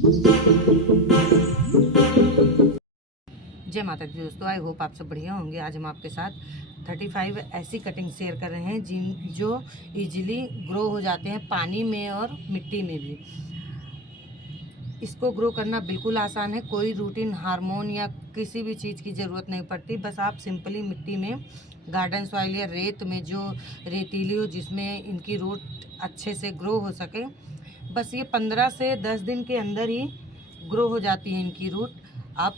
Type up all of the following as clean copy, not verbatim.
जय माता दी दोस्तों, आई होप आप सब बढ़िया होंगे। आज हम आपके साथ 35 ऐसी कटिंग शेयर कर रहे हैं जो इजीली ग्रो हो जाते हैं पानी में और मिट्टी में भी। इसको ग्रो करना बिल्कुल आसान है, कोई रूटीन हार्मोन या किसी भी चीज़ की ज़रूरत नहीं पड़ती। बस आप सिंपली मिट्टी में गार्डन सॉइल या रेत में जो रेतीली हो जिसमें इनकी रूट अच्छे से ग्रो हो सके, बस ये 15 से 10 दिन के अंदर ही ग्रो हो जाती है इनकी रूट। आप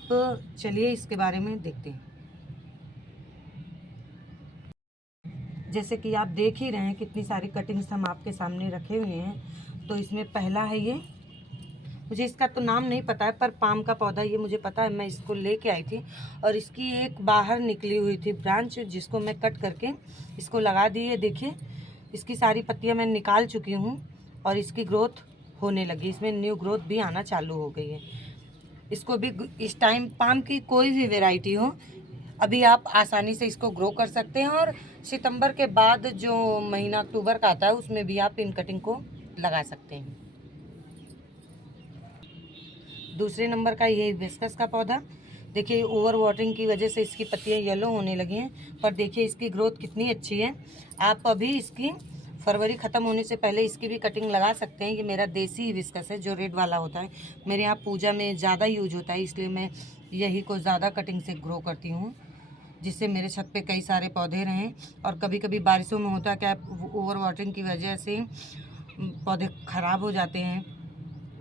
चलिए इसके बारे में देखते हैं। जैसे कि आप देख ही रहे हैं कितनी सारी कटिंग्स हम आपके सामने रखे हुए हैं। तो इसमें पहला है ये, मुझे इसका तो नाम नहीं पता है, पर पाम का पौधा ये मुझे पता है। मैं इसको लेके आई थी और इसकी एक बाहर निकली हुई थी ब्रांच, जिसको मैं कट करके इसको लगा दी है। देखिए इसकी सारी पत्तियां मैं निकाल चुकी हूँ और इसकी ग्रोथ होने लगी, इसमें न्यू ग्रोथ भी आना चालू हो गई है। इसको भी इस टाइम पाम की कोई भी वेराइटी हो, अभी आप आसानी से इसको ग्रो कर सकते हैं। और सितंबर के बाद जो महीना अक्टूबर का आता है उसमें भी आप इन कटिंग को लगा सकते हैं। दूसरे नंबर का ये हिबिस्कस का पौधा, देखिए ओवर वाटरिंग की वजह से इसकी पत्तियां येलो होने लगी हैं, पर देखिए इसकी ग्रोथ कितनी अच्छी है। आप अभी इसकी फरवरी ख़त्म होने से पहले इसकी भी कटिंग लगा सकते हैं। ये मेरा देसी हिबिस्कस है जो रेड वाला होता है, मेरे यहाँ पूजा में ज़्यादा यूज होता है, इसलिए मैं यही को ज़्यादा कटिंग से ग्रो करती हूँ, जिससे मेरे छत पे कई सारे पौधे रहें। और कभी कभी बारिशों में होता है क्या, ओवर वाटरिंग की वजह से पौधे ख़राब हो जाते हैं,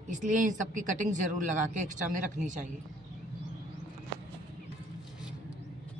इसलिए इन सब की कटिंग ज़रूर लगा के एक्स्ट्रा में रखनी चाहिए।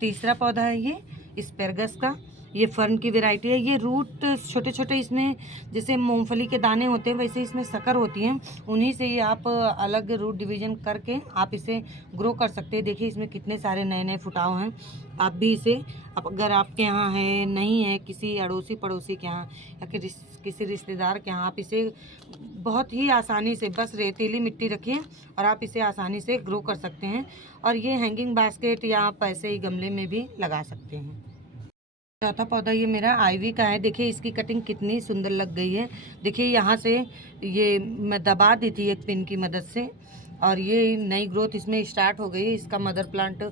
तीसरा पौधा है ये एस्पैरगस का, ये फर्न की वैरायटी है। ये रूट छोटे छोटे, इसमें जैसे मूंगफली के दाने होते हैं वैसे इसमें शक्कर होती हैं, उन्हीं से ही आप अलग रूट डिवीजन करके आप इसे ग्रो कर सकते हैं। देखिए इसमें कितने सारे नए नए फुटाव हैं। आप भी इसे, अगर आपके यहाँ है, नहीं है, किसी अड़ोसी पड़ोसी के यहाँ या किसी रिश्तेदार के यहाँ, आप इसे बहुत ही आसानी से, बस रेतीली मिट्टी रखिए और आप इसे आसानी से ग्रो कर सकते हैं। और ये हैंगिंग बास्केट या आप ऐसे ही गमले में भी लगा सकते हैं। चौथा पौधा ये मेरा आईवी का है। देखिए इसकी कटिंग कितनी सुंदर लग गई है। देखिए यहाँ से ये मैं दबा दी थी एक पिन की मदद से और ये नई ग्रोथ इसमें स्टार्ट हो गई है। इसका मदर प्लांट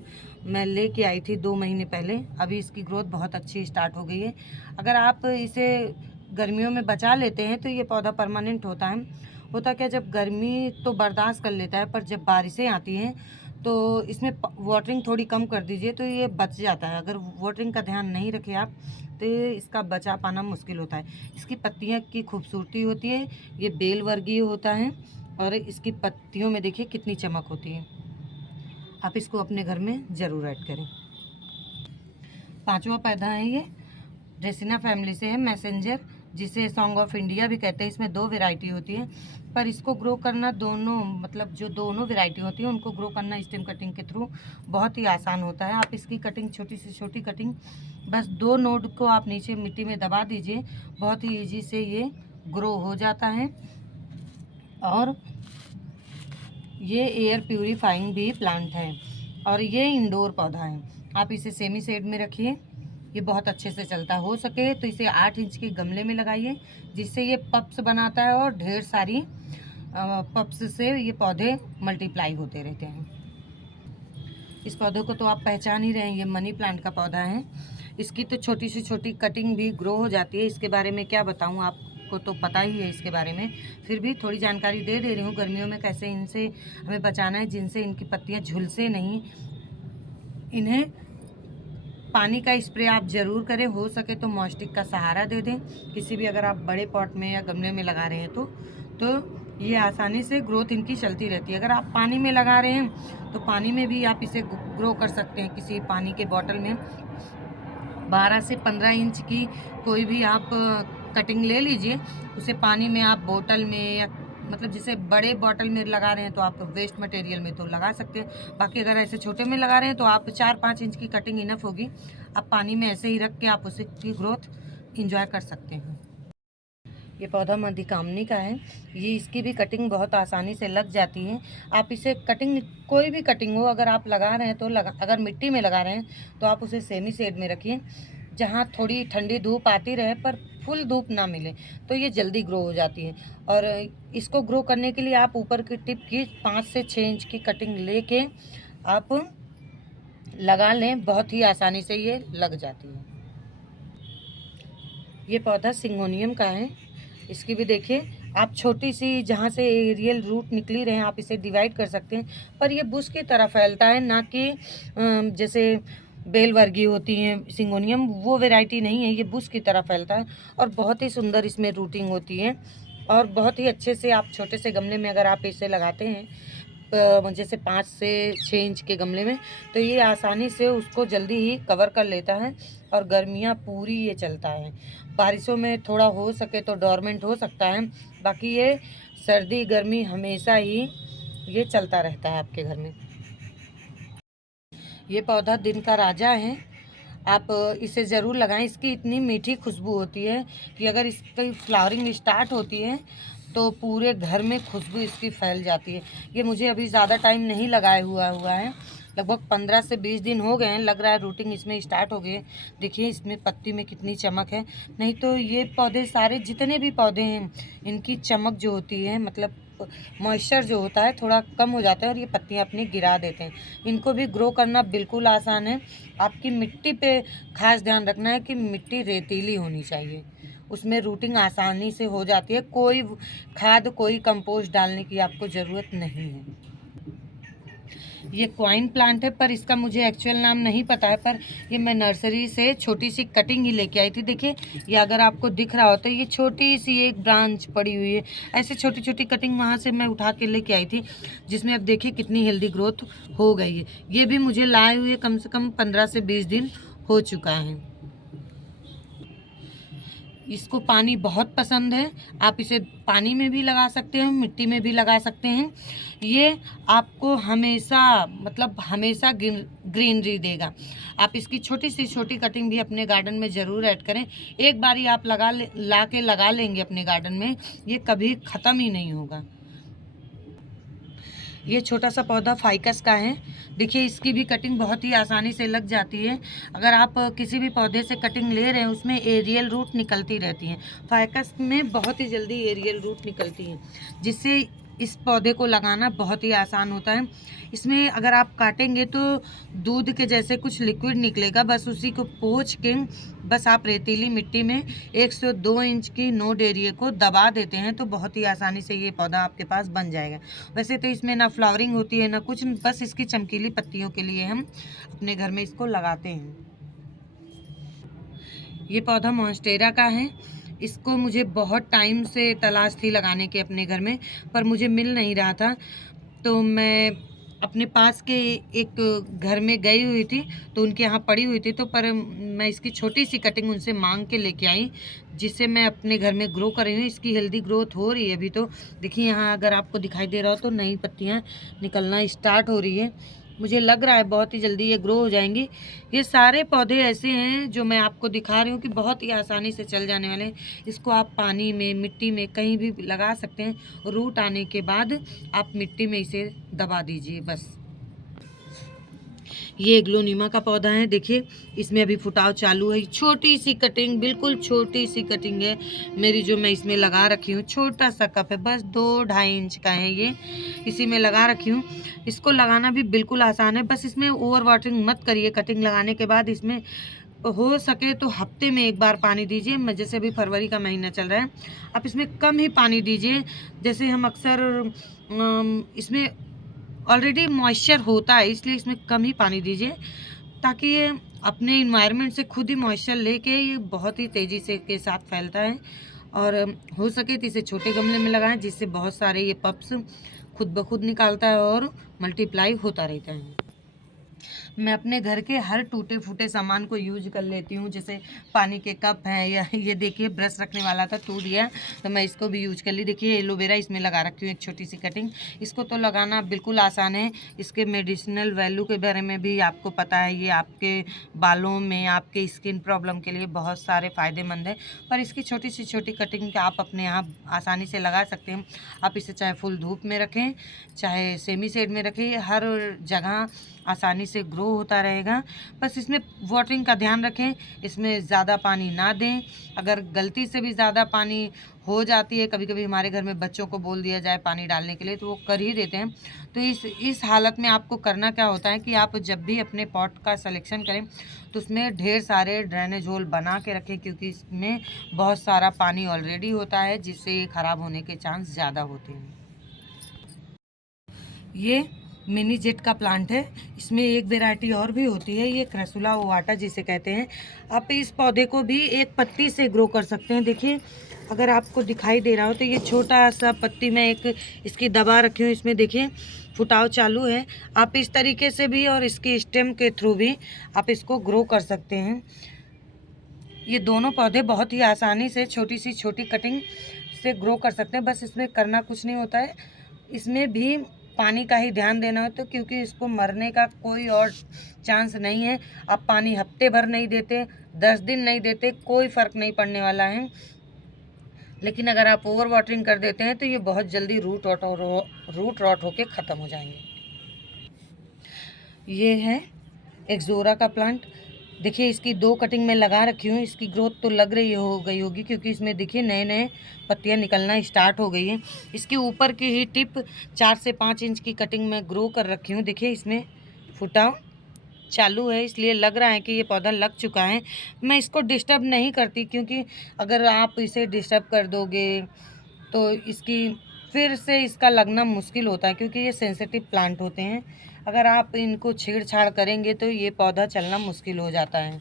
मैं लेके आई थी 2 महीने पहले, अभी इसकी ग्रोथ बहुत अच्छी स्टार्ट हो गई है। अगर आप इसे गर्मियों में बचा लेते हैं तो ये पौधा परमानेंट होता है। होता क्या, जब गर्मी तो बर्दाश्त कर लेता है, पर जब बारिशें आती हैं तो इसमें वाटरिंग थोड़ी कम कर दीजिए तो ये बच जाता है। अगर वाटरिंग का ध्यान नहीं रखें आप तो इसका बचा पाना मुश्किल होता है। इसकी पत्तियां की खूबसूरती होती है, ये बेल वर्गीय होता है और इसकी पत्तियों में देखिए कितनी चमक होती है। आप इसको अपने घर में ज़रूर ऐड करें। पांचवा पौधा है ये, ड्रेसिना फैमिली से है, मैसेंजर, जिसे सॉन्ग ऑफ इंडिया भी कहते हैं। इसमें 2 वैरायटी होती है, पर इसको ग्रो करना दोनों, मतलब जो दोनों वैरायटी होती है उनको ग्रो करना स्टेम कटिंग के थ्रू बहुत ही आसान होता है। आप इसकी कटिंग, छोटी से छोटी कटिंग, बस 2 नोड को आप नीचे मिट्टी में दबा दीजिए, बहुत ही ईजी से ये ग्रो हो जाता है। और ये एयर प्यूरीफाइंग भी प्लांट है और ये इंडोर पौधा है। आप इसे सेमी शेड में रखिए, ये बहुत अच्छे से चलता है। हो सके तो इसे 8 इंच के गमले में लगाइए, जिससे ये पप्स बनाता है और ढेर सारी पप्स से ये पौधे मल्टीप्लाई होते रहते हैं। इस पौधे को तो आप पहचान ही रहे हैं, ये मनी प्लांट का पौधा है। इसकी तो छोटी सी छोटी कटिंग भी ग्रो हो जाती है। इसके बारे में क्या बताऊँ, आपको तो पता ही है इसके बारे में, फिर भी थोड़ी जानकारी दे रही हूँ। गर्मियों में कैसे इनसे हमें बचाना है, जिनसे इनकी पत्तियाँ झुलसे नहीं। इन्हें पानी का स्प्रे आप ज़रूर करें, हो सके तो मॉस्टिक का सहारा दे दें किसी भी, अगर आप बड़े पॉट में या गमले में लगा रहे हैं तो ये आसानी से ग्रोथ इनकी चलती रहती है। अगर आप पानी में लगा रहे हैं तो पानी में भी आप इसे ग्रो कर सकते हैं। किसी पानी के बॉटल में 12 से 15 इंच की कोई भी आप कटिंग ले लीजिए, उसे पानी में आप बोतल में या मतलब जैसे बड़े बॉटल में लगा रहे हैं तो आप वेस्ट मटेरियल में तो लगा सकते हैं। बाकी अगर ऐसे छोटे में लगा रहे हैं तो आप 4-5 इंच की कटिंग इनफ होगी। आप पानी में ऐसे ही रख के आप उसे की ग्रोथ इंजॉय कर सकते हैं। ये पौधा मधुकामनी का है, ये इसकी भी कटिंग बहुत आसानी से लग जाती है। आप इसे कटिंग, कोई भी कटिंग हो, अगर आप लगा रहे हैं तो अगर मिट्टी में लगा रहे हैं तो आप उसे सेमी शेड में रखिए, जहाँ थोड़ी ठंडी धूप आती रहे पर फुल धूप ना मिले, तो ये जल्दी ग्रो हो जाती है। और इसको ग्रो करने के लिए आप ऊपर की टिप की 5 से 6 इंच की कटिंग लेके आप लगा लें, बहुत ही आसानी से ये लग जाती है। ये पौधा सिंगोनियम का है। इसकी भी देखिए आप छोटी सी जहाँ से एरियल रूट निकली रहे आप इसे डिवाइड कर सकते हैं, पर ये बुश की तरह फैलता है, ना कि जैसे बेल वर्गी होती हैं सिंगोनियम, वो वैरायटी नहीं है, ये बुश की तरह फैलता है और बहुत ही सुंदर इसमें रूटिंग होती है। और बहुत ही अच्छे से आप छोटे से गमले में अगर आप इसे लगाते हैं जैसे 5 से 6 इंच के गमले में, तो ये आसानी से उसको जल्दी ही कवर कर लेता है और गर्मियाँ पूरी ये चलता है। बारिशों में थोड़ा हो सके तो डोरमेंट हो सकता है, बाकी ये सर्दी गर्मी हमेशा ही ये चलता रहता है आपके घर में। ये पौधा दिन का राजा है, आप इसे ज़रूर लगाएं। इसकी इतनी मीठी खुशबू होती है कि अगर इसकी फ्लावरिंग स्टार्ट होती है तो पूरे घर में खुशबू इसकी फैल जाती है। ये मुझे अभी ज़्यादा टाइम नहीं लगाए हुआ है, लगभग 15 से 20 दिन हो गए हैं। लग रहा है रूटिंग इसमें स्टार्ट हो गई है। देखिए इसमें पत्ती में कितनी चमक है, नहीं तो ये पौधे सारे जितने भी पौधे हैं इनकी चमक जो होती है, मतलब मॉइस्चर जो होता है थोड़ा कम हो जाता है और ये पत्तियां अपनी गिरा देते हैं। इनको भी ग्रो करना बिल्कुल आसान है। आपकी मिट्टी पे खास ध्यान रखना है कि मिट्टी रेतीली होनी चाहिए, उसमें रूटिंग आसानी से हो जाती है। कोई खाद कोई कंपोस्ट डालने की आपको ज़रूरत नहीं है। ये क्वाइन प्लांट है, पर इसका मुझे एक्चुअल नाम नहीं पता है, पर ये मैं नर्सरी से छोटी सी कटिंग ही लेके आई थी। देखिए ये अगर आपको दिख रहा हो तो ये छोटी सी एक ब्रांच पड़ी हुई है, ऐसे छोटी छोटी कटिंग वहाँ से मैं उठा के लेके आई थी, जिसमें अब देखिए कितनी हेल्दी ग्रोथ हो गई है। ये भी मुझे लाए हुए कम से कम 15 से 20 दिन हो चुका है। इसको पानी बहुत पसंद है, आप इसे पानी में भी लगा सकते हैं, मिट्टी में भी लगा सकते हैं। ये आपको हमेशा मतलब हमेशा ग्रीनरी देगा। आप इसकी छोटी सी छोटी कटिंग भी अपने गार्डन में ज़रूर ऐड करें। एक बार ही आप ला के लगा लेंगे अपने गार्डन में, ये कभी ख़त्म ही नहीं होगा। ये छोटा सा पौधा फाइकस का है। देखिए इसकी भी कटिंग बहुत ही आसानी से लग जाती है। अगर आप किसी भी पौधे से कटिंग ले रहे हैं उसमें एरियल रूट निकलती रहती हैं। फाइकस में बहुत ही जल्दी एरियल रूट निकलती हैं, जिससे इस पौधे को लगाना बहुत ही आसान होता है। इसमें अगर आप काटेंगे तो दूध के जैसे कुछ लिक्विड निकलेगा, बस उसी को पोंछ के बस आप रेतीली मिट्टी में 102 इंच की नोड एरिया को दबा देते हैं तो बहुत ही आसानी से ये पौधा आपके पास बन जाएगा। वैसे तो इसमें ना फ्लावरिंग होती है ना कुछ, बस इसकी चमकीली पत्तियों के लिए हम अपने घर में इसको लगाते हैं। ये पौधा मॉन्स्टेरा का है। इसको मुझे बहुत टाइम से तलाश थी लगाने के अपने घर में, पर मुझे मिल नहीं रहा था, तो मैं अपने पास के एक घर में गई हुई थी तो उनके यहाँ पड़ी हुई थी, तो पर मैं इसकी छोटी सी कटिंग उनसे मांग के लेके आई, जिससे मैं अपने घर में ग्रो कर रही हूँ। इसकी हेल्दी ग्रोथ हो रही है अभी। तो देखिए यहाँ अगर आपको दिखाई दे रहा हो तो नई पत्तियाँ निकलना स्टार्ट हो रही है। मुझे लग रहा है बहुत ही जल्दी ये ग्रो हो जाएंगी। ये सारे पौधे ऐसे हैं जो मैं आपको दिखा रही हूँ कि बहुत ही आसानी से चल जाने वाले हैं। इसको आप पानी में मिट्टी में कहीं भी लगा सकते हैं। रूट आने के बाद आप मिट्टी में इसे दबा दीजिए बस। ये एग्लोनिमा का पौधा है। देखिए इसमें अभी फुटाव चालू है। छोटी सी कटिंग, बिल्कुल छोटी सी कटिंग है मेरी, जो मैं इसमें लगा रखी हूँ। छोटा सा कप है, बस 2-2.5 इंच का है ये, इसी में लगा रखी हूँ। इसको लगाना भी बिल्कुल आसान है, बस इसमें ओवर वाटरिंग मत करिए। कटिंग लगाने के बाद इसमें हो सके तो हफ्ते में एक बार पानी दीजिए। मैं जैसे अभी फरवरी का महीना चल रहा है, आप इसमें कम ही पानी दीजिए। जैसे हम अक्सर इसमें ऑलरेडी मॉइस्चर होता है, इसलिए इसमें कम ही पानी दीजिए, ताकि ये अपने इन्वायरमेंट से खुद ही मॉइस्चर लेके ये बहुत ही तेज़ी से के साथ फैलता है। और हो सके तो इसे छोटे गमले में लगाएं, जिससे बहुत सारे ये पप्स खुद ब खुद निकालता है और मल्टीप्लाई होता रहता है। मैं अपने घर के हर टूटे फूटे सामान को यूज कर लेती हूँ। जैसे पानी के कप हैं, या ये देखिए ब्रश रखने वाला था टूट गया, तो मैं इसको भी यूज कर ली। देखिए एलोवेरा इसमें लगा रखी हूँ, एक छोटी सी कटिंग। इसको तो लगाना बिल्कुल आसान है। इसके मेडिसिनल वैल्यू के बारे में भी आपको पता है। ये आपके बालों में, आपके स्किन प्रॉब्लम के लिए बहुत सारे फ़ायदेमंद है। पर इसकी छोटी सी छोटी कटिंग आप अपने यहाँ आसानी से लगा सकते हैं। आप इसे चाहे फुल धूप में रखें, चाहे सेमी शेड में रखें, हर जगह आसानी से ग्रो ग्रो होता रहेगा। बस इसमें वाटरिंग का ध्यान रखें, इसमें ज़्यादा पानी ना दें। अगर गलती से भी ज़्यादा पानी हो जाती है, कभी कभी हमारे घर में बच्चों को बोल दिया जाए पानी डालने के लिए तो वो कर ही देते हैं। तो इस हालत में आपको करना क्या होता है कि आप जब भी अपने पॉट का सिलेक्शन करें तो उसमें ढेर सारे ड्रेनेज होल बना के रखें, क्योंकि इसमें बहुत सारा पानी ऑलरेडी होता है जिससे ख़राब होने के चांस ज़्यादा होते हैं। ये मिनी जेट का प्लांट है, इसमें एक वैरायटी और भी होती है, ये क्रैसुला ओवाटा जिसे कहते हैं। आप इस पौधे को भी एक पत्ती से ग्रो कर सकते हैं। देखिए अगर आपको दिखाई दे रहा हो तो ये छोटा सा पत्ती में एक इसकी दबा रखी हूँ, इसमें देखिए फुटाव चालू है। आप इस तरीके से भी और इसकी स्टेम के थ्रू भी आप इसको ग्रो कर सकते हैं। ये दोनों पौधे बहुत ही आसानी से छोटी कटिंग से ग्रो कर सकते हैं। बस इसमें करना कुछ नहीं होता है, इसमें भी पानी का ही ध्यान देना है, तो क्योंकि इसको मरने का कोई और चांस नहीं है। आप पानी हफ्ते भर नहीं देते, 10 दिन नहीं देते, कोई फ़र्क नहीं पड़ने वाला है। लेकिन अगर आप ओवर वाटरिंग कर देते हैं तो ये बहुत जल्दी रूट रॉट होके ख़त्म हो जाएंगे। ये है एक्सोरा का प्लांट। देखिए इसकी 2 कटिंग में लगा रखी हूँ, इसकी ग्रोथ तो लग रही हो गई होगी क्योंकि इसमें देखिए नए नए पत्तियाँ निकलना स्टार्ट हो गई हैं। इसकी ऊपर की ही टिप 4 से 5 इंच की कटिंग में ग्रो कर रखी हूँ। देखिए इसमें फुटाव चालू है, इसलिए लग रहा है कि ये पौधा लग चुका है। मैं इसको डिस्टर्ब नहीं करती, क्योंकि अगर आप इसे डिस्टर्ब कर दोगे तो फिर से इसका लगना मुश्किल होता है, क्योंकि ये सेंसिटिव प्लांट होते हैं। अगर आप इनको छेड़छाड़ करेंगे तो ये पौधा चलना मुश्किल हो जाता है।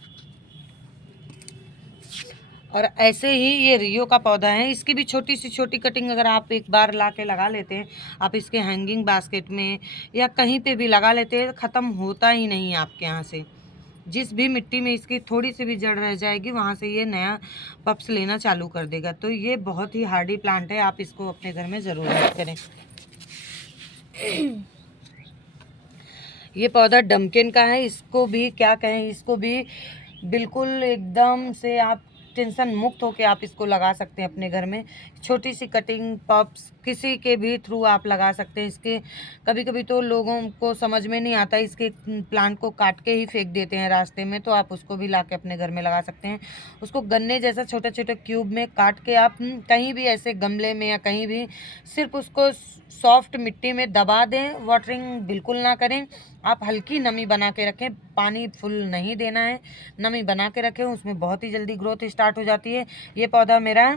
और ऐसे ही ये रियो का पौधा है, इसकी भी छोटी कटिंग अगर आप एक बार ला के लगा लेते हैं, आप इसके हैंगिंग बास्केट में या कहीं पे भी लगा लेते हैं, ख़त्म होता ही नहीं है आपके यहाँ से। जिस भी मिट्टी में इसकी थोड़ी सी भी जड़ रह जाएगी वहाँ से ये नया पप्स लेना चालू कर देगा। तो ये बहुत ही हार्डी प्लांट है, आप इसको अपने घर में ज़रूर ऐड करें। ये पौधा डमकिन का है, इसको भी क्या कहें, इसको भी बिल्कुल एकदम से आप टेंशन मुक्त होकर आप इसको लगा सकते हैं अपने घर में। छोटी सी कटिंग पप्स किसी के भी थ्रू आप लगा सकते हैं। इसके कभी कभी तो लोगों को समझ में नहीं आता, इसके प्लांट को काट के ही फेंक देते हैं रास्ते में, तो आप उसको भी ला के अपने घर में लगा सकते हैं। उसको गन्ने जैसा छोटे क्यूब में काट के आप कहीं भी ऐसे गमले में या कहीं भी सिर्फ उसको सॉफ्ट मिट्टी में दबा दें, वाटरिंग बिल्कुल ना करें। आप हल्की नमी बना के रखें, पानी फुल नहीं देना है, नमी बना के रखें, उसमें बहुत ही जल्दी ग्रोथ स्टार्ट हो जाती है। ये पौधा मेरा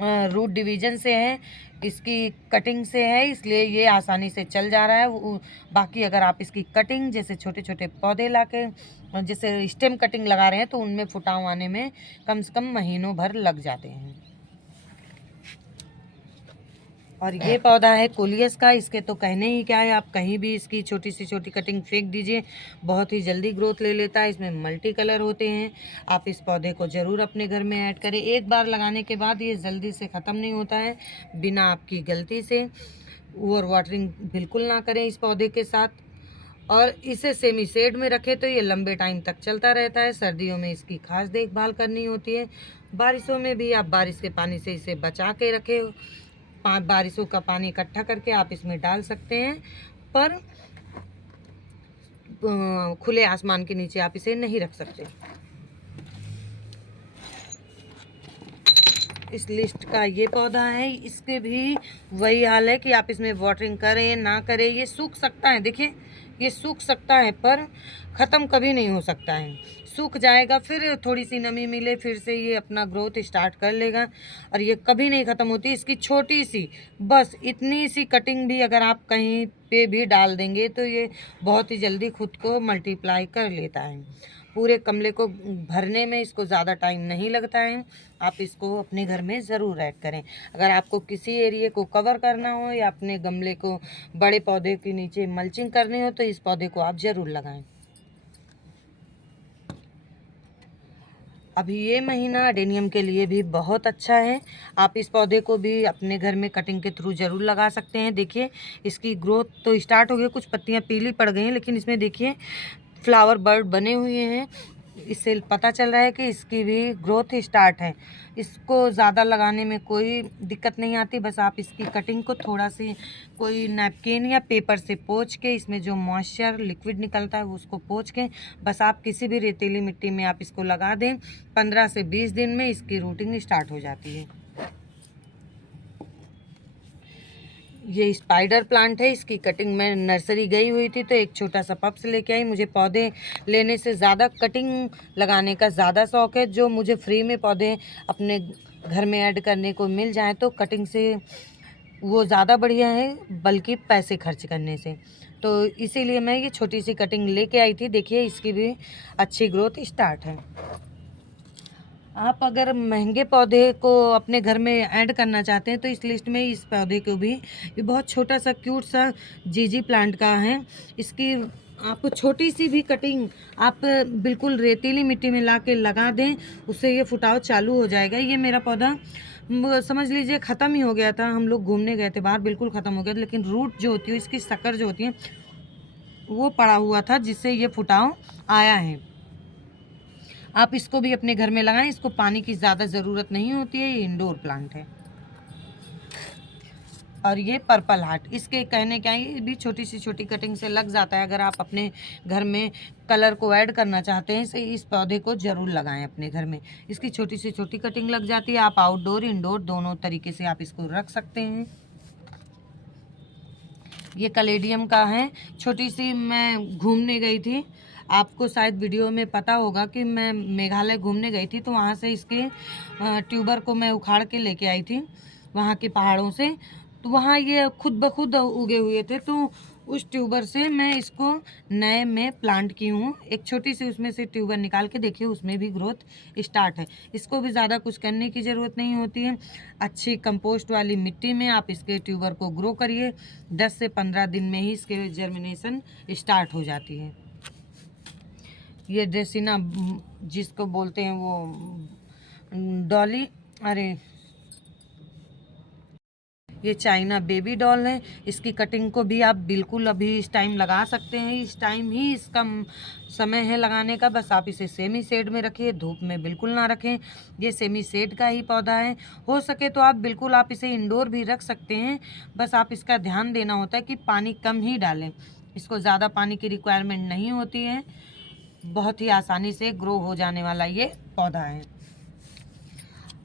रूट डिवीज़न से है, इसकी कटिंग से है, इसलिए ये आसानी से चल जा रहा है। बाकी अगर आप इसकी कटिंग जैसे छोटे पौधे लाके जैसे स्टेम कटिंग लगा रहे हैं तो उनमें फुटाव आने में कम से कम महीनों भर लग जाते हैं। और ये पौधा है कोलियस का, इसके तो कहने ही क्या है, आप कहीं भी इसकी छोटी कटिंग फेंक दीजिए, बहुत ही जल्दी ग्रोथ ले लेता है। इसमें मल्टी कलर होते हैं। आप इस पौधे को ज़रूर अपने घर में ऐड करें। एक बार लगाने के बाद ये जल्दी से ख़त्म नहीं होता है बिना आपकी गलती से। ओवर वाटरिंग बिल्कुल ना करें इस पौधे के साथ, और इसे सेमी शेड में रखें तो ये लंबे टाइम तक चलता रहता है। सर्दियों में इसकी खास देखभाल करनी होती है। बारिशों में भी आप बारिश के पानी से इसे बचा के रखें। बारिशों का पानी इकट्ठा करके आप इसमें डाल सकते हैं, पर खुले आसमान के नीचे आप इसे नहीं रख सकते। इस लिस्ट का ये पौधा है, इसके भी वही हाल है कि आप इसमें वाटरिंग करें ना करें, ये सूख सकता है। देखिए ये सूख सकता है पर ख़त्म कभी नहीं हो सकता है। सूख जाएगा, फिर थोड़ी सी नमी मिले, फिर से ये अपना ग्रोथ स्टार्ट कर लेगा, और ये कभी नहीं ख़त्म होती। इसकी छोटी सी बस इतनी सी कटिंग भी अगर आप कहीं पे भी डाल देंगे तो ये बहुत ही जल्दी खुद को मल्टीप्लाई कर लेता है। पूरे गमले को भरने में इसको ज़्यादा टाइम नहीं लगता है। आप इसको अपने घर में ज़रूर ऐड करें। अगर आपको किसी एरिया को कवर करना हो या अपने गमले को बड़े पौधे के नीचे मल्चिंग करनी हो तो इस पौधे को आप ज़रूर लगाएं। अभी ये महीना अडेनियम के लिए भी बहुत अच्छा है। आप इस पौधे को भी अपने घर में कटिंग के थ्रू ज़रूर लगा सकते हैं। देखिए इसकी ग्रोथ तो स्टार्ट हो गई, कुछ पत्तियां पीली पड़ गई हैं, लेकिन इसमें देखिए फ्लावर बर्ड बने हुए हैं। इससे पता चल रहा है कि इसकी भी ग्रोथ स्टार्ट है। इसको ज़्यादा लगाने में कोई दिक्कत नहीं आती, बस आप इसकी कटिंग को थोड़ा सी कोई नैपकिन या पेपर से पोंछ के, इसमें जो मॉइस्चर लिक्विड निकलता है वो उसको पोंछ के बस आप किसी भी रेतीली मिट्टी में आप इसको लगा दें। 15 से 20 दिन में इसकी रूटिंग स्टार्ट हो जाती है। ये स्पाइडर प्लांट है, इसकी कटिंग मैं नर्सरी गई हुई थी तो एक छोटा सा पप्स लेके आई। मुझे पौधे लेने से ज़्यादा कटिंग लगाने का ज़्यादा शौक़ है। जो मुझे फ्री में पौधे अपने घर में ऐड करने को मिल जाए तो कटिंग से वो ज़्यादा बढ़िया है बल्कि पैसे खर्च करने से। तो इसीलिए मैं ये छोटी सी कटिंग लेके आई थी। देखिए इसकी भी अच्छी ग्रोथ स्टार्ट है। आप अगर महंगे पौधे को अपने घर में ऐड करना चाहते हैं तो इस लिस्ट में इस पौधे को भी, ये बहुत छोटा सा क्यूट सा जीजी प्लांट का है। इसकी आप छोटी सी भी कटिंग आप बिल्कुल रेतीली मिट्टी में ला के लगा दें, उससे ये फुटाव चालू हो जाएगा। ये मेरा पौधा समझ लीजिए ख़त्म ही हो गया था। हम लोग घूमने गए थे बाहर, बिल्कुल ख़त्म हो गया, लेकिन रूट जो होती है इसकी शक्कर जो होती है वो पड़ा हुआ था जिससे ये फुटाव आया है। आप इसको भी अपने घर में लगाएं। इसको पानी की ज़्यादा ज़रूरत नहीं होती है, ये इंडोर प्लांट है। और ये पर्पल हार्ट, इसके कहने क्या है, ये भी छोटी सी छोटी कटिंग से लग जाता है। अगर आप अपने घर में कलर को ऐड करना चाहते हैं तो इस पौधे को ज़रूर लगाएं अपने घर में। इसकी छोटी सी छोटी कटिंग लग जाती है। आप आउटडोर इंडोर दोनों तरीके से आप इसको रख सकते हैं। ये कलेडियम का है। छोटी सी मैं घूमने गई थी, आपको शायद वीडियो में पता होगा कि मैं मेघालय घूमने गई थी तो वहाँ से इसके ट्यूबर को मैं उखाड़ के लेके आई थी वहाँ के पहाड़ों से। तो वहाँ ये खुद ब खुद उगे हुए थे, तो उस ट्यूबर से मैं इसको नए में प्लांट की हूँ। एक छोटी सी उसमें से ट्यूबर निकाल के देखिए, उसमें भी ग्रोथ स्टार्ट है। इसको भी ज़्यादा कुछ करने की ज़रूरत नहीं होती है। अच्छी कंपोस्ट वाली मिट्टी में आप इसके ट्यूबर को ग्रो करिए, 10 से 15 दिन में ही इसके जर्मिनेशन स्टार्ट हो जाती है। ये ड्रेसिना जिसको बोलते हैं वो डॉली, अरे ये चाइना बेबी डॉल है। इसकी कटिंग को भी आप बिल्कुल अभी इस टाइम लगा सकते हैं। इस टाइम ही इसका समय है लगाने का। बस आप इसे सेमी शेड में रखिए, धूप में बिल्कुल ना रखें। ये सेमी शेड का ही पौधा है। हो सके तो आप बिल्कुल आप इसे इंडोर भी रख सकते हैं। बस आप इसका ध्यान देना होता है कि पानी कम ही डालें। इसको ज़्यादा पानी की रिक्वायरमेंट नहीं होती है। बहुत ही आसानी से ग्रो हो जाने वाला ये पौधा है।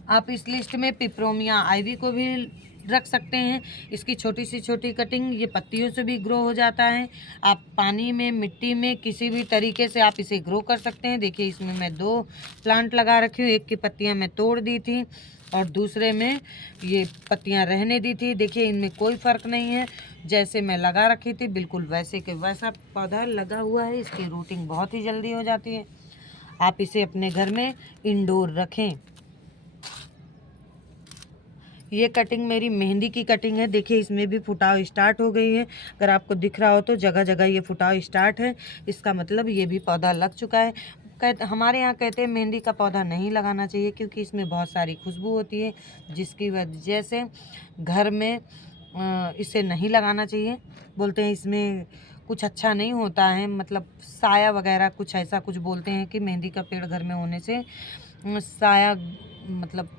आप इस लिस्ट में पिपरोमिया आइवी को भी रख सकते हैं। इसकी छोटी सी छोटी कटिंग ये पत्तियों से भी ग्रो हो जाता है। आप पानी में, मिट्टी में, किसी भी तरीके से आप इसे ग्रो कर सकते हैं। देखिए इसमें मैं 2 प्लांट लगा रखी हूँ। एक की पत्तियाँ मैं तोड़ दी थी और दूसरे में ये पत्तियाँ रहने दी थी। देखिए इनमें कोई फ़र्क नहीं है, जैसे मैं लगा रखी थी बिल्कुल वैसे के वैसा पौधा लगा हुआ है। इसकी रूटिंग बहुत ही जल्दी हो जाती है। आप इसे अपने घर में इंडोर रखें। ये कटिंग मेरी मेहंदी की कटिंग है। देखिए इसमें भी फुटाव स्टार्ट हो गई है। अगर आपको दिख रहा हो तो जगह जगह ये फुटाव स्टार्ट है। इसका मतलब ये भी पौधा लग चुका है। हमारे यहाँ कहते हैं मेहंदी का पौधा नहीं लगाना चाहिए क्योंकि इसमें बहुत सारी खुशबू होती है, जिसकी वजह से घर में इसे नहीं लगाना चाहिए। बोलते हैं इसमें कुछ अच्छा नहीं होता है, मतलब साया वगैरह कुछ ऐसा कुछ बोलते हैं कि मेहंदी का पेड़ घर में होने से साया, मतलब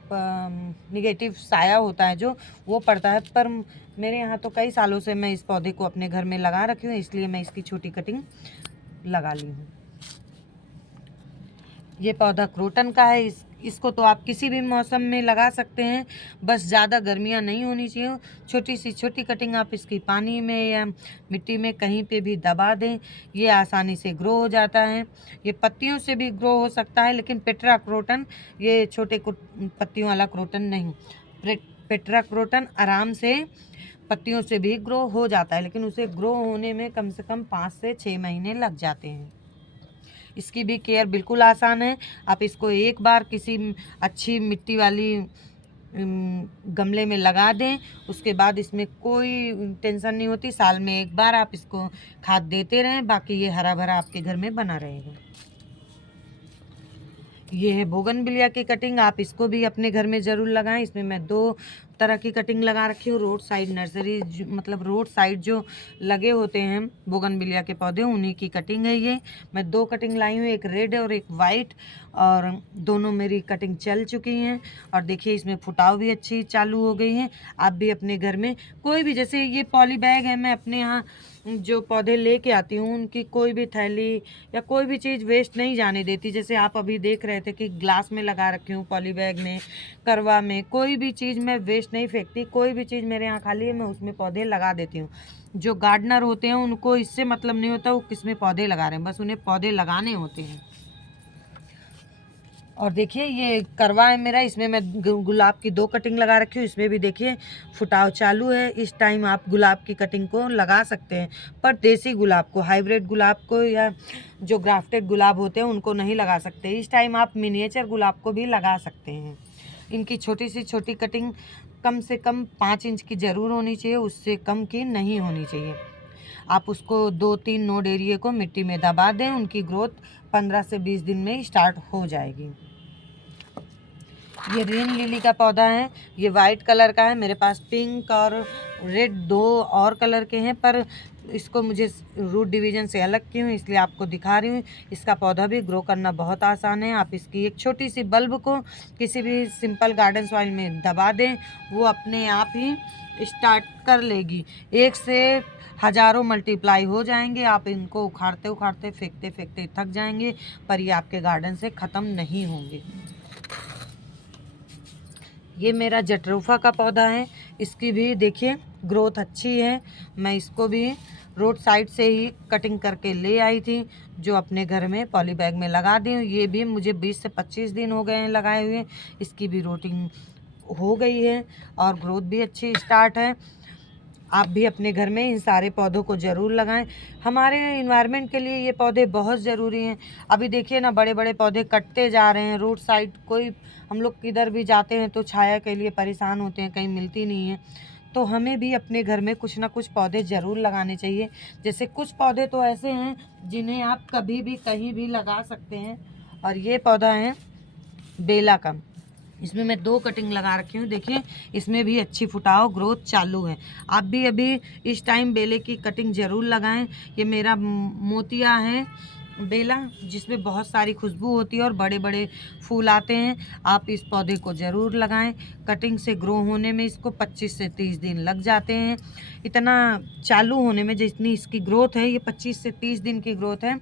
निगेटिव साया होता है जो वो पड़ता है। पर मेरे यहाँ तो कई सालों से मैं इस पौधे को अपने घर में लगा रखी हूँ, इसलिए मैं इसकी छोटी कटिंग लगा ली हूँ। ये पौधा क्रोटन का है। इसको तो आप किसी भी मौसम में लगा सकते हैं, बस ज़्यादा गर्मियाँ नहीं होनी चाहिए। छोटी सी छोटी कटिंग आप इसकी पानी में या मिट्टी में कहीं पे भी दबा दें, ये आसानी से ग्रो हो जाता है। ये पत्तियों से भी ग्रो हो सकता है, लेकिन पेट्रा क्रोटन, ये छोटे पत्तियों वाला क्रोटन नहीं। पेट्रा क्रोटन आराम से पत्तियों से भी ग्रो हो जाता है, लेकिन उसे ग्रो होने में कम से कम 5 से 6 महीने लग जाते हैं। इसकी भी केयर बिल्कुल आसान है। आप इसको एक बार किसी अच्छी मिट्टी वाली गमले में लगा दें, उसके बाद इसमें कोई टेंशन नहीं होती। साल में एक बार आप इसको खाद देते रहें, बाकी ये हरा भरा आपके घर में बना रहेगा। ये है बोगनविलिया की कटिंग, आप इसको भी अपने घर में ज़रूर लगाएं। इसमें मैं 2 तरह की कटिंग लगा रखी हूँ। रोड साइड नर्सरी मतलब रोड साइड जो लगे होते हैं बोगनविलिया के पौधे, उन्हीं की कटिंग है ये। मैं 2 कटिंग लाई हूँ, एक रेड और एक वाइट, और दोनों मेरी कटिंग चल चुकी हैं। और देखिए इसमें फुटाव भी अच्छी चालू हो गई हैं। आप भी अपने घर में कोई भी, जैसे ये पॉली बैग है, मैं अपने यहाँ जो पौधे लेके आती हूँ उनकी कोई भी थैली या कोई भी चीज़ वेस्ट नहीं जाने देती। जैसे आप अभी देख रहे थे कि ग्लास में लगा रखी हूँ, पॉली बैग में, करवा में, कोई भी चीज़ मैं वेस्ट नहीं फेंकती। कोई भी चीज़ मेरे यहाँ खाली है मैं उसमें पौधे लगा देती हूँ। जो गार्डनर होते हैं उनको इससे मतलब नहीं होता वो किस में पौधे लगा रहे हैं, बस उन्हें पौधे लगाने होते हैं। और देखिए ये करवा है मेरा, इसमें मैं गुलाब की 2 कटिंग लगा रखी हूँ। इसमें भी देखिए फुटाव चालू है। इस टाइम आप गुलाब की कटिंग को लगा सकते हैं, पर देसी गुलाब को, हाइब्रिड गुलाब को या जो ग्राफ्टेड गुलाब होते हैं उनको नहीं लगा सकते। इस टाइम आप मिनिएचर गुलाब को भी लगा सकते हैं। इनकी छोटी सी छोटी कटिंग कम से कम 5 इंच की ज़रूर होनी चाहिए, उससे कम की नहीं होनी चाहिए। आप उसको 2-3 नोड एरिया को मिट्टी में दबा दें, उनकी ग्रोथ 15 से 20 दिन में स्टार्ट हो जाएगी। ये रेन लिली का पौधा है, ये वाइट कलर का है। मेरे पास पिंक और रेड 2 और कलर के हैं, पर इसको मुझे रूट डिवीजन से अलग की हूँ इसलिए आपको दिखा रही हूँ। इसका पौधा भी ग्रो करना बहुत आसान है। आप इसकी एक छोटी सी बल्ब को किसी भी सिंपल गार्डन सॉइल में दबा दें, वो अपने आप ही स्टार्ट कर लेगी। 1 से हज़ारों मल्टीप्लाई हो जाएंगे। आप इनको उखाड़ते उखाड़ते फेंकते फेंकते थक जाएंगे, पर ये आपके गार्डन से ख़त्म नहीं होंगे। ये मेरा जटरूफा का पौधा है, इसकी भी देखिए ग्रोथ अच्छी है। मैं इसको भी रोड साइड से ही कटिंग करके ले आई थी, जो अपने घर में पॉली बैग में लगा दी हूँ। ये भी मुझे 20 से 25 दिन हो गए हैं लगाए हुए। इसकी भी रूटिंग हो गई है और ग्रोथ भी अच्छी स्टार्ट है। आप भी अपने घर में इन सारे पौधों को ज़रूर लगाएं। हमारे इन्वायरमेंट के लिए ये पौधे बहुत ज़रूरी हैं। अभी देखिए ना, बड़े बड़े पौधे कटते जा रहे हैं। रोड साइड कोई हम लोग किधर भी जाते हैं तो छाया के लिए परेशान होते हैं, कहीं मिलती नहीं है। तो हमें भी अपने घर में कुछ ना कुछ पौधे ज़रूर लगाने चाहिए। जैसे कुछ पौधे तो ऐसे हैं जिन्हें आप कभी भी कहीं भी लगा सकते हैं, और ये पौधा है बेला का। इसमें मैं 2 कटिंग लगा रखी हूँ। देखिए इसमें भी अच्छी फुटाव ग्रोथ चालू है। आप भी अभी इस टाइम बेले की कटिंग ज़रूर लगाएं। ये मेरा मोतिया है बेला, जिसमें बहुत सारी खुशबू होती है और बड़े बड़े फूल आते हैं। आप इस पौधे को ज़रूर लगाएं। कटिंग से ग्रो होने में इसको 25 से 30 दिन लग जाते हैं। इतना चालू होने में जितनी इसकी ग्रोथ है, ये 25 से 30 दिन की ग्रोथ है।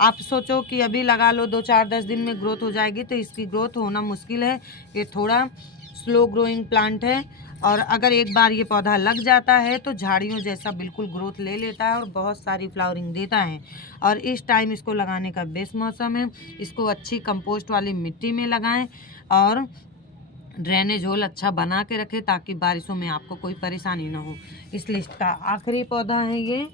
आप सोचो कि अभी लगा लो 2-4-10 दिन में ग्रोथ हो जाएगी, तो इसकी ग्रोथ होना मुश्किल है। ये थोड़ा स्लो ग्रोइंग प्लांट है, और अगर एक बार ये पौधा लग जाता है तो झाड़ियों जैसा बिल्कुल ग्रोथ ले लेता है और बहुत सारी फ्लावरिंग देता है। और इस टाइम इसको लगाने का बेस्ट मौसम है। इसको अच्छी कंपोस्ट वाली मिट्टी में लगाएं और ड्रेनेज होल अच्छा बना के रखें ताकि बारिशों में आपको कोई परेशानी ना हो। इस लिस्ट का आखिरी पौधा है ये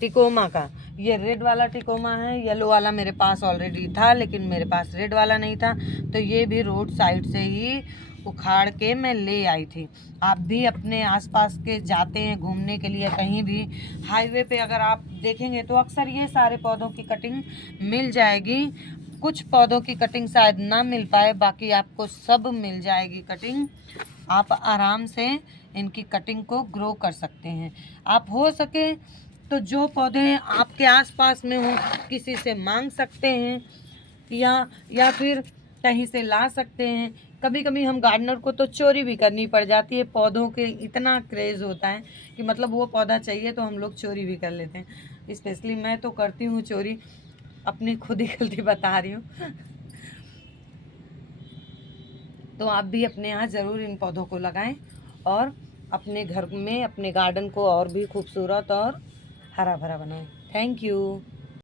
टिकोमा का। ये रेड वाला टिकोमा है। येलो वाला मेरे पास ऑलरेडी था, लेकिन मेरे पास रेड वाला नहीं था, तो ये भी रोड साइड से ही उखाड़ के मैं ले आई थी। आप भी अपने आसपास के जाते हैं घूमने के लिए कहीं भी, हाईवे पे अगर आप देखेंगे तो अक्सर ये सारे पौधों की कटिंग मिल जाएगी। कुछ पौधों की कटिंग शायद ना मिल पाए, बाकी आपको सब मिल जाएगी कटिंग। आप आराम से इनकी कटिंग को ग्रो कर सकते हैं। आप हो सके तो जो पौधे आपके आसपास में हो किसी से मांग सकते हैं, या फिर कहीं से ला सकते हैं। कभी कभी हम गार्डनर को तो चोरी भी करनी पड़ जाती है। पौधों के इतना क्रेज़ होता है कि मतलब वो पौधा चाहिए तो हम लोग चोरी भी कर लेते हैं। स्पेशली मैं तो करती हूँ चोरी, अपनी खुद ही गलती बता रही हूँ। तो आप भी अपने यहाँ ज़रूर इन पौधों को लगाएं और अपने घर में अपने गार्डन को और भी खूबसूरत और हरा भरा बनाएं। Thank you.